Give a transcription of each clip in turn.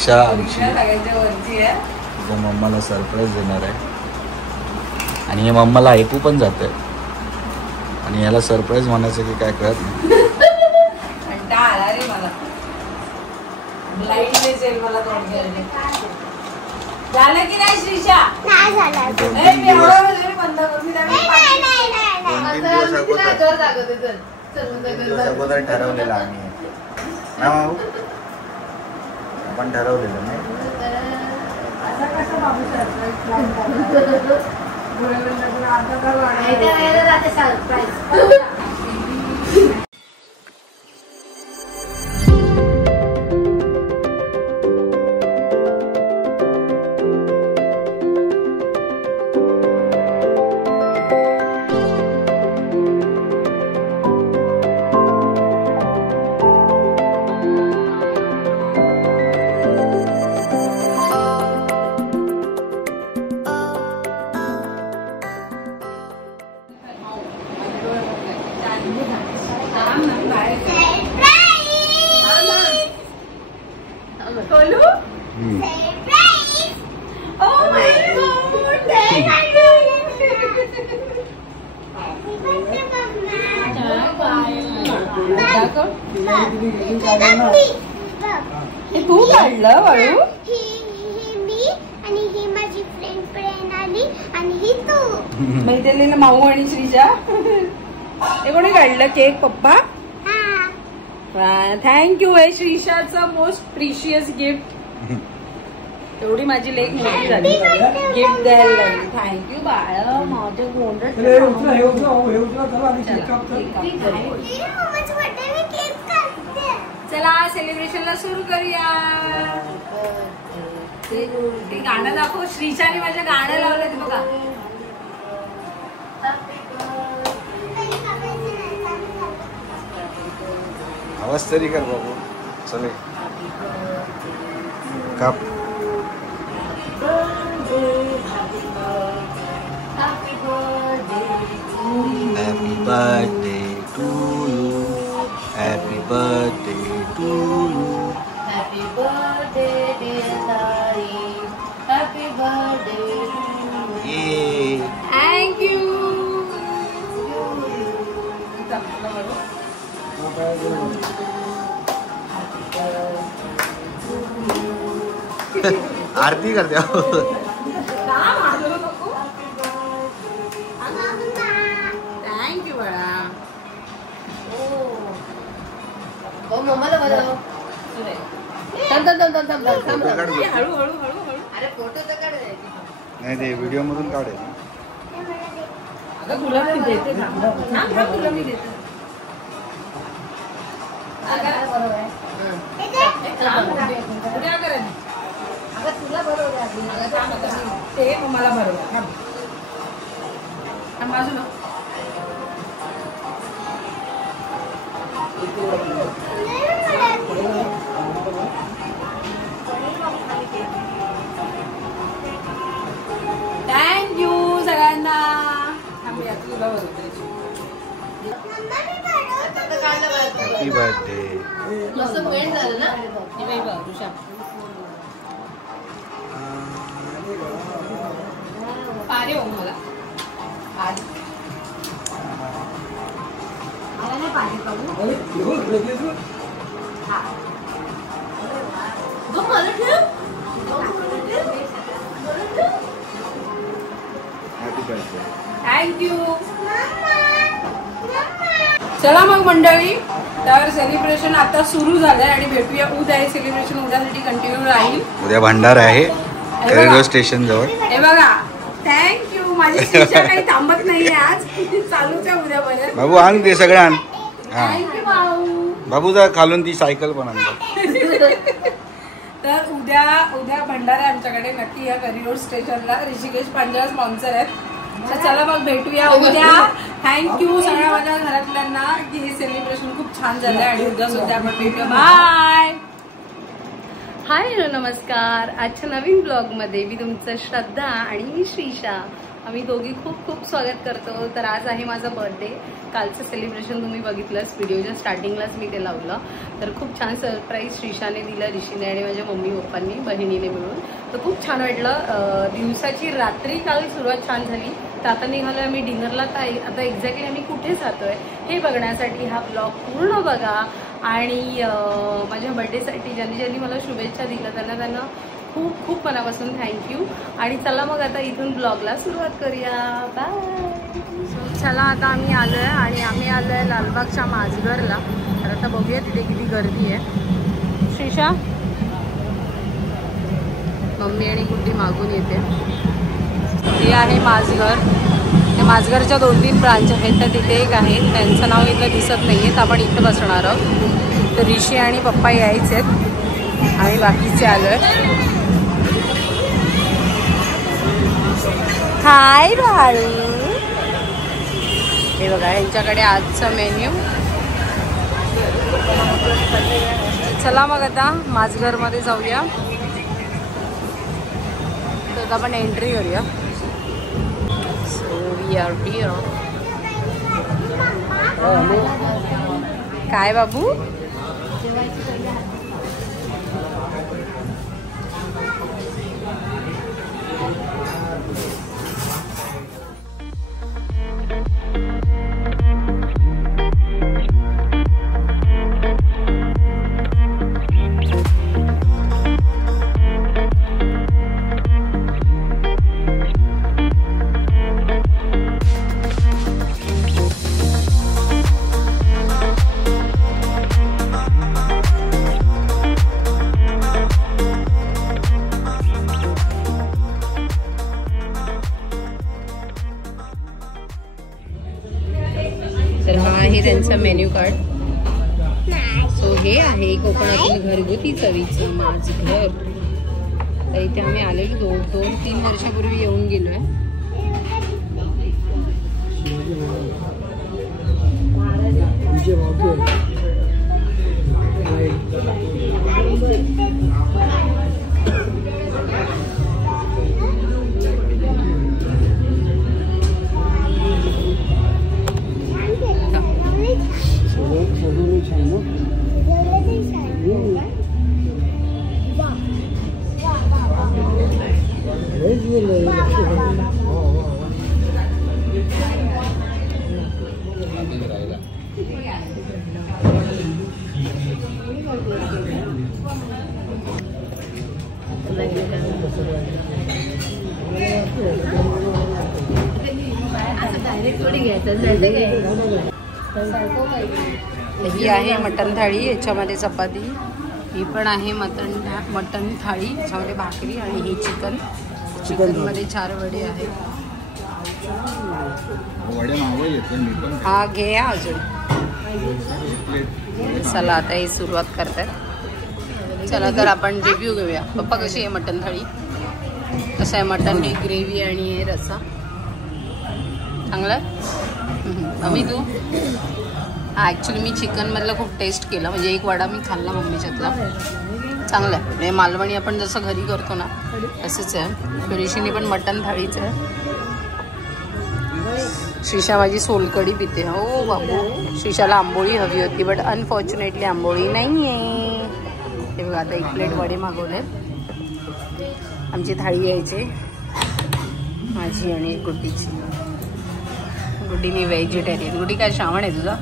श्रीशा आमची तिच्या मम्माला सरप्राईज देणार आहे आणि हे मम्माला ऐकू पण जात आहे आणि याला सरप्राईज म्हणायचं की काय कळत नाही. झालं की नाही श्रीशा? नाही झालं. 2-3 दिवस अगोदर ठरवलेलं आम्ही आपण ठरवलेलं नाही. तू काढलं वाळू? ही माझी फ्रेंड प्रेरणाली आणि ही तू मैत्रिणीला माऊ आणि श्रीशा. हे कोणी काढलं केक? पप्पा. थँक्यू. आहे श्रीशाचं मोस्ट प्रिशियस गिफ्ट. एवढी माझी लेक मोठी झाली गिफ्ट द्यायला लागली. थँक्यू बाळा माझ्या गोंडट. चला सेलिब्रेशनला सुरू करूया. ते गाणं दाखव. श्रीशाने माझ्या गाणं लावलं ते बघा. आवाज तरी कर बाबू. चले काप. Happy birthday to you. Happy birthday to you. Happy birthday dear Dari. Happy birthday to you. Yay. Thank you. आरती करते. थँक्यू बाळा. हो मम्माला बोलव. हळू हळू हळू. अरे फोटो तर काढ. नाही ते व्हिडिओ मधून काढेल. अगं तुला मी देते. तुला मी देते. तुला बरोबर ते मला बरोबर बाजूला. थँक्यू सगळ्यांना. तुला बरोबर. Happy birthday. मस्त वेळ झालं ना. पारे हो मला थँक्यू. चला मग मंडळी, तर सेलिब्रेशन आता सुरू झालंय आणि भेटूया उद्या. हे सेलिब्रेशन उद्यासाठी कंटिन्यू राहील. उद्या भंडारा आहे रेल्वे स्टेशन जवळ. हे बघा. थँक्यू. माझी शिक्षा काही थांबत नाहीये आज. चालूच आहे उद्यापर्यंत. बाबू आण ते सगळं आण. थँक्यू भाऊ. बाबू जा खालून ती सायकल पण आणतो. तर उद्या भंडारा आमच्याकडे नक्की या करी रोड स्टेशनला. ऋषिकेश पंजाब स्पॉन्सर आहेत. तर चला मग भेटूया उद्या. थँक्यू सगळ्या माझ्या घरातल्यांना की हे सेलिब्रेशन खूप छान झालंय आणि उद्या सुद्धा आपण भेटूया. बाय. हाय हॅलो नमस्कार. आजच्या नवीन ब्लॉगमध्ये मी तुमचं श्रद्धा आणि श्रीशा आम्ही दोघी खूप खूप स्वागत करतो. तर आज आहे माझा बर्थडे. कालचं सेलिब्रेशन तुम्ही बघितलंच, व्हिडिओच्या स्टार्टिंगलाच मी ते लावलं. तर खूप छान सरप्राईज श्रीशाने दिलं, ऋषीने आणि माझ्या मम्मी पप्पांनी बहिणीने मिळून. तर खूप छान वाटलं. दिवसाची रात्री काल सुरुवात छान झाली. तर आता निघालो आम्ही डिनरला. तर आता एक्झॅक्टली आम्ही कुठे जातोय हे बघण्यासाठी हा ब्लॉग पूर्ण बघा. आणि माझ्या बर्थडेसाठी ज्यांनी मला शुभेच्छा दिल्या त्यांना खूप खूप मनापासून थँक्यू. आणि चला मग आता इथून ब्लॉगला सुरुवात करूया. बाय. चला आता आम्ही आलो आहे आणि आम्ही आलो आहे लालबागच्या माझघरला. तर आता बघूया तिथे किती गर्दी आहे. श्रीशा मम्मी आणि गुड्डी मागून येते. हे आहे माझघर. त्या माझघरच्या 2-3 ब्रांच आहेत. तर तिथे एक आहे, त्यांचं नाव इथं दिसत नाही आहे. तर आपण इथं बसणार आहोत. तर ऋषी आणि पप्पा यायचे आहेत आणि बाकीचे आलो आहे. हाय बाळू. हे बघा यांच्याकडे आजचं मेन्यू. चला मग आता माझघरमध्ये जाऊया. तर आपण एंट्री करूया. So we are here. काय बाबू? तर हा आहे त्यांचा मेन्यू कार्ड. सो हे आहे कोकणातील घरगुती चवीचं माझघर. तर इथे आम्ही आलेलो 2-3 वर्षापूर्वी येऊन गेलोय. ही आहे मटण थाळी. याच्यामध्ये चपाती. ही पण आहे मटण थाळी. याच्यामध्ये भाकरी आणि ही चिकन मध्ये 4 वडे आहेत. हा घे अजून. चला आता हे सुरुवात करतात. चला तर आपण रिव्ह्यू घेऊया. पप्पा कशी आहे मटण थाळी? कसं आहे मटण? हे ग्रेव्ही आणि हे रस्सा चांगला आहे. मम्मी तू? हा ॲक्च्युली मी चिकनमधलं खूप टेस्ट केलं. म्हणजे एक वडा मी खाल्ला मम्मीच्यातला. चांगलं आहे. म्हणजे मालवणी आपण जसं घरी करतो ना तसंच आहे. ऋषीने पण मटण थाळीच आहे. श्रीशा माझी सोलकढी पिते. हो बाबू. श्रीशाला आंबोळी हवी होती बट अनफॉर्च्युनेटली आंबोळी नाही आहे. ते बघा आता 1 प्लेट वडे मागवले. आमची थाळी यायची माझी आणि गुड्डीची. गुड्डीने व्हेजिटेरियन. गुड्डी काय श्रावण आहे तुझा?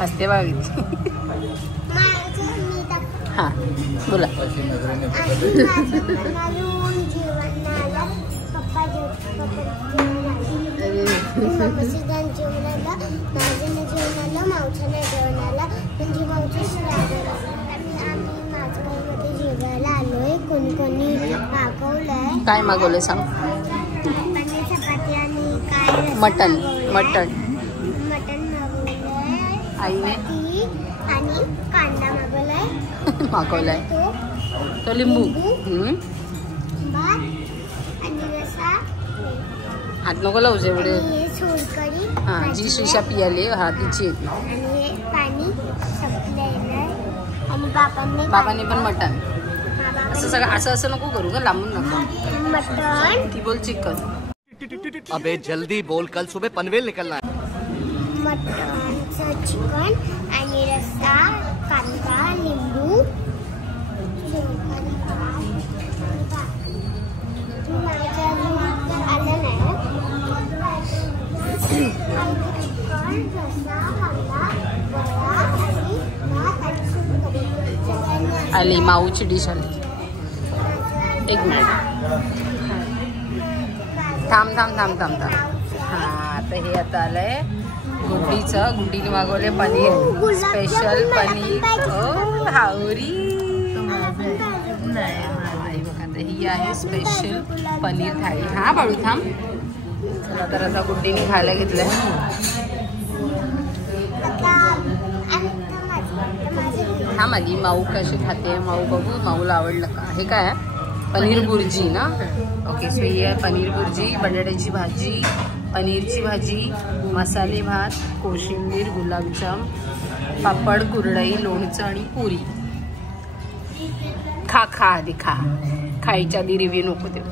हसते बागीची. हां बोला. काय मागवलंय सांग. मटन मटन आईने आणि कांदा मागवलाय. तो लिंबू. हात नको लावू एवढे. हां जी श्रीशा पियाली हा तिची येते. बाबांनी पण मटन. असं सगळं असं नको करू का, लांबून नको. मटन, ती बोल चिकन. अबे जल्दी बोल, कल सुबह पनवेल निकलना है. मटनचं चिकन आणि रस्सा, कांदा, लिंबू. आलं नाही. आली माऊची डिश आली. एक मिनिट थांब. हा आता हे आता आलंय गुड्डीचं. गुड्डीने मागवले पनीर, स्पेशल पनीर. हावरी नाही बघा, ही आहे स्पेशल पनीर थाळी. हा बाळू थांब. चला तर आता गुड्डीने खायला घेतलंय. हा माझी माऊ कशी खाते, माऊ बघू माऊला आवडलं का. हे काय आहे? पनीर बुर्जी ना. ओके सो ही आहे पनीर बुर्जी, बटाट्याची भाजी, पनीरची भाजी, मसाले भात, कोशिंबीर, गुलाबजाम, पापड, कुरडई, लोणचं आणि पुरी. खा आधी खा. खायच्या आधी रिव्ह्यू नको देऊ.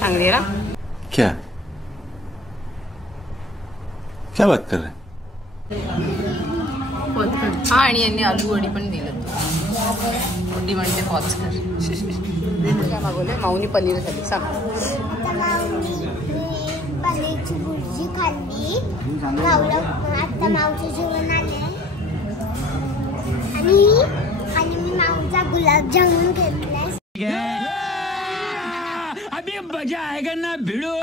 चांगली ना. क्या बात कर रहे हैं? हा आणि यांनी आलू वडी पण दिलं. वडी म्हणते पॉच कर. काय मागवले माऊनी? पनीर झाली. सांग. पनीरची भुर्जी खाल्ली. आता माऊचं जेवण आले आणि मी माऊचा गुलाबजामुन घेतलाय. अभी मजा आएगा ना भिड़ो.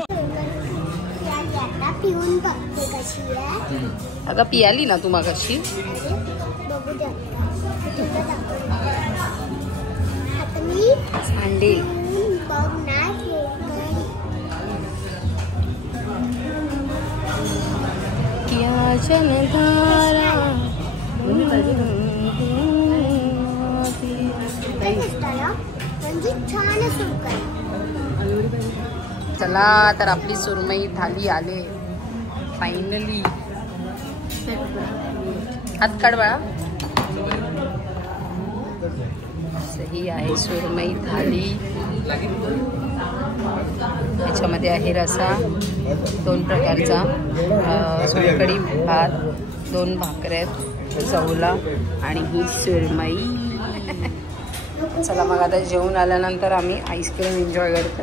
आता पिऊन बघते कशी आहे. अगं पियाली ना तू मागाशी. बघू द्या. आता मी सांडेल. बघणार. किया जलधारा म्हणजे छान सुरू. चला तर आपली सुरमई थाली आले फायनली. हात काढ बाळा. ही आहे सुरमई थाली. त्याच्यामध्ये आहे रसा 2 प्रकारचा, सोलकढी भात, 2 भाकऱ्या, चवला आणि ही सुरमई. चला मग आता जेवून आल्यानंतर आम्ही आईस्क्रीम एन्जॉय करतो.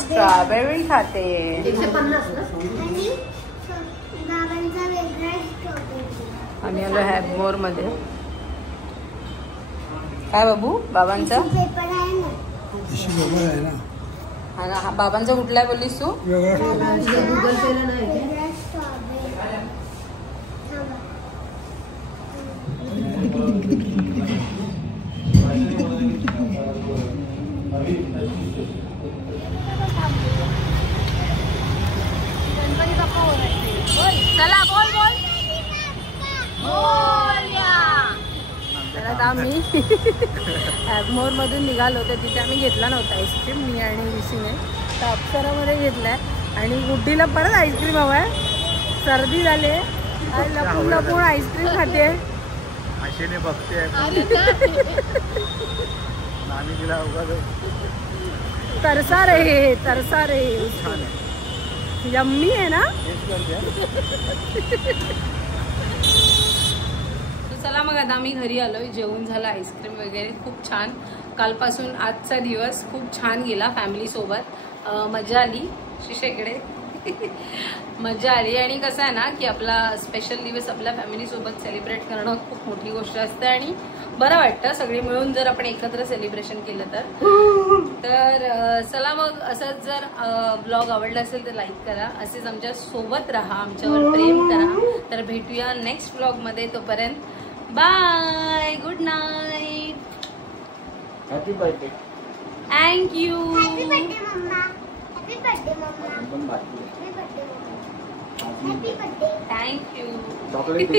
स्ट्रॉबेरी खाते. आम्ही आलो हॅबमोर मध्ये. काय बाबू बाबांचा? हा ना. हा बाबांचा कुठला बोललीस तू? गुगल पेला नाही. चला बोल. तर आता आम्ही हॅबमोर मधून निघालो होतो. तिथे आम्ही घेतला नव्हता आईस्क्रीम, मी आणि ऋषीने. तर अप्सरामध्ये घेतलाय आणि गुड्डीला परत आईस्क्रीम हवाय. सर्दी झाले, लपून आईस्क्रीम खाते. आशेने बघते. तरसा रे यम्मी आहे ना. चला मग आता आम्ही घरी आलोय. जेवण झालं, आईस्क्रीम वगैरे खूप छान. कालपासून आजचा दिवस खूप छान गेला फॅमिली सोबत. मजा आली. शिशेकडे मजा आली. आणि कसं आहे ना की आपला स्पेशल दिवस आपल्या फॅमिली सोबत सेलिब्रेट करणं खूप मोठी गोष्ट असते आणि बरं वाटतं सगळे मिळून जर आपण एकत्र सेलिब्रेशन केलं तर. चला मग असंच जर ब्लॉग आवडला असेल तर लाईक करा. असेच आमच्या सोबत राहा, आमच्यावर प्रेम करा. तर भेटूया नेक्स्ट ब्लॉग मध्ये. तोपर्यंत bye, good night, happy birthday. Thank you. Happy birthday mamma. Happy birthday mamma. Happy birthday mamma. Happy birthday. Thank you. Chocolate